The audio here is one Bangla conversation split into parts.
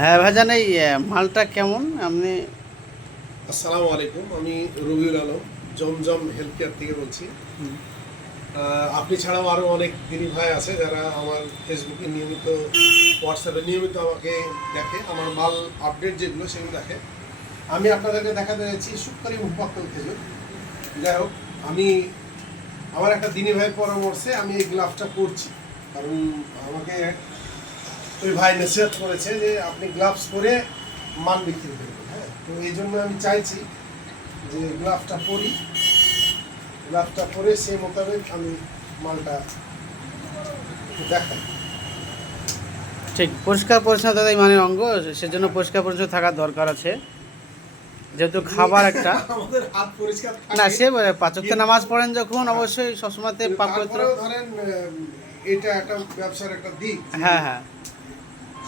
হ্যাঁ ভাইজান, এই মালটা কেমন আপনি? আসসালামু আলাইকুম, আমি রবিউল আলম জমজম হেলথ কেয়ার থেকে বলছি। আপনি ছাড়াও আরও অনেক দিনী ভাই আছে যারা আমার ফেসবুকে নিয়মিত, হোয়াটসঅ্যাপে নিয়মিত আমাকে দেখে, আমার মাল আপডেট যেগুলো সেগুলো দেখে। আমি আপনাদেরকে দেখাতে যাচ্ছি সুপারি মুফাক্কাল খেজুর। যাই হোক, আমি আমার একটা দিনী ভাইয়ের পরামর্শে আমি এই গ্লাভসটা পরছি, কারণ আমাকে ওই ভাই নসিহত করেছে যে আপনি গ্লাভস পরে মাল বিক্রি করবেন। হ্যাঁ, তো এই জন্য আমি চাইছি যে গ্লাভসটা পরে সেই মোতাবেক আমি মালটা দেখাই। ঠিক, পরিষ্কার পরিচ্ছন্নতাই মানে অঙ্গ, সেজন্য পরিষ্কার পরিচ্ছন্ন থাকার দরকার আছে, যেহেতু খাবার একটা। আমাদের হাত পরিষ্কার না, থাকে, সে পাঁচ ওয়াক্ত নামাজ পড়েন যখন অবশ্যই সবসময়তে কিন্তু পাক পবিত্র। তারপরেও ধরেন এটা একটা ব্যবসার একটা দিক। হ্যাঁ হ্যাঁ,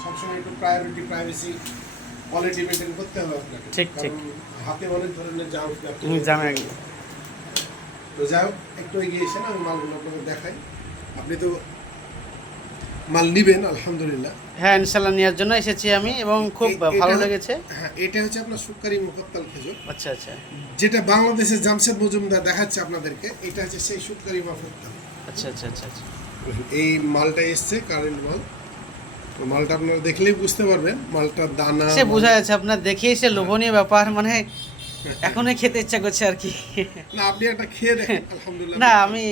সবসময় একটু প্রাইভেসি কোয়ালিটি মেনটেন করতে হবে আপনাকে। ঠিক ঠিক। হাতে অনেক ধরনের জার্মস জামে তো যাই হোক, একটু এগিয়ে এসে আমি মালগুলো আপনাকে দেখাই। আপনি তো মাল নিবেন আলহামদুলিল্লাহ। হ্যাঁ, ইনশাল্লাহ নেওয়ার জন্য এসেছি আমি, এবং খুব ভালো লেগেছে। হ্যাঁ, এটা হচ্ছে আপনার সুকারি মুফাক্কাল খেজুর, আচ্ছা আচ্ছা যেটা বাংলাদেশের জামশেদ মজুমদার দেখাচ্ছে আপনাদেরকে। এটা হচ্ছে সেই সুকারি মুফাক্কাল। আচ্ছা আচ্ছা আচ্ছা আচ্ছা। এই মালটা এসছে কারেন্ট মাল। তো মালটা আপনারা দেখলেই বুঝতে পারবেন, মালটার দানা সে বোঝা যাচ্ছে, আপনার দেখেই সে লোভনীয় ব্যাপার, মানে এখনই খেতে ইচ্ছা করছে আর কি। না, আপনি একটা খেয়ে দেখেন আলহামদুলিল্লাহ। না আমি,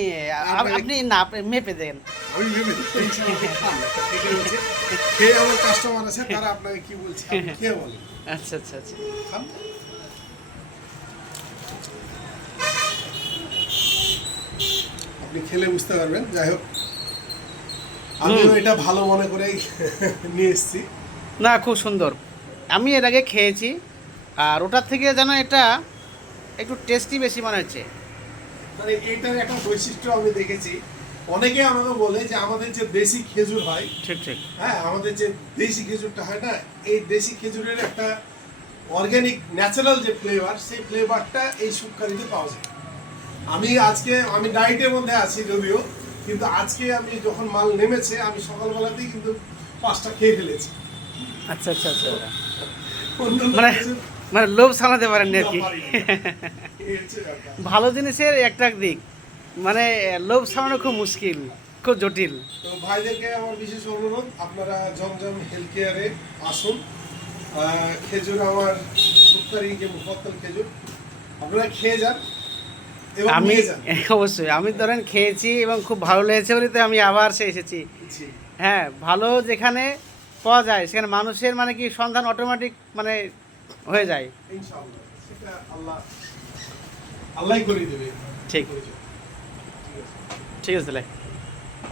আপনি না, আপনি মেপে দেন। আমি ভেবে খেয়ে আমার কাস্টমার আছে, তারা আপনাকে কি বলছে আপনি খেয়ে বলেন। আচ্ছা আচ্ছা আচ্ছা। খান। আপনি খেলে বুঝতে পারবেন। যাই হোক, আমিও এটা ভালো মনে করেই নিয়ে এসেছি। না, খুব সুন্দর। আমি এর আগে খেয়েছি, আর ওটার থেকে যেন এটা একটু টেস্টি বেশি মনে হচ্ছে। মানে এইটার একটা বৈশিষ্ট্য আমি দেখেছি, অনেকে আমাকে বলে যে আমাদের যে দেশি খেজুর হয়, ঠিক ঠিক। হ্যাঁ, আমাদের যে দেশি খেজুরটা হয় না, এই দেশি খেজুরের একটা অর্গানিক ন্যাচারাল যে ফ্লেভার, সেই ফ্লেভারটা এই সুকারিতে পাওয়া যায়। আমি ডায়েটের মধ্যে আছি যদিও, কিন্তু আজকে আমি যখন মাল নেমেছে আমি সকালবেলাতেই কিন্তু 5টা খেয়ে ফেলেছি। আচ্ছা আচ্ছা আচ্ছা। অন্যান্য মানে খেজুর মানে লোভ সামলাতে পারেন আর কি। পারি না। এই হচ্ছে ব্যাপার। ভালো জিনিসের একটা দিক, মানে লোভ সামলানো খুব মুশকিল, খুব জটিল। তো ভাইদেরকে আমার বিশেষ অনুরোধ, আপনারা জমজম হেলথ কেয়ারে আসুন। খেজুর আমার সুপারি যে মুফাক্কাল খেজুর, আপনারা খেয়ে যান এবং আমি নিয়ে যান। অবশ্যই, আমি ধরেন খেয়েছি এবং খুব ভালো লেগেছে বলে তো আমি আবার সে এসেছি। জি, হ্যাঁ, ভালো যেখানে পাওয়া যায় সেখানে মানুষের মানে কি সন্ধান অটোমেটিক মানে হয়ে যায়। ইনশাআল্লাহ সেটা আল্লাহই করে দেবে। ঠিক ঠিক আছে। ঠিক আছে তাহলে।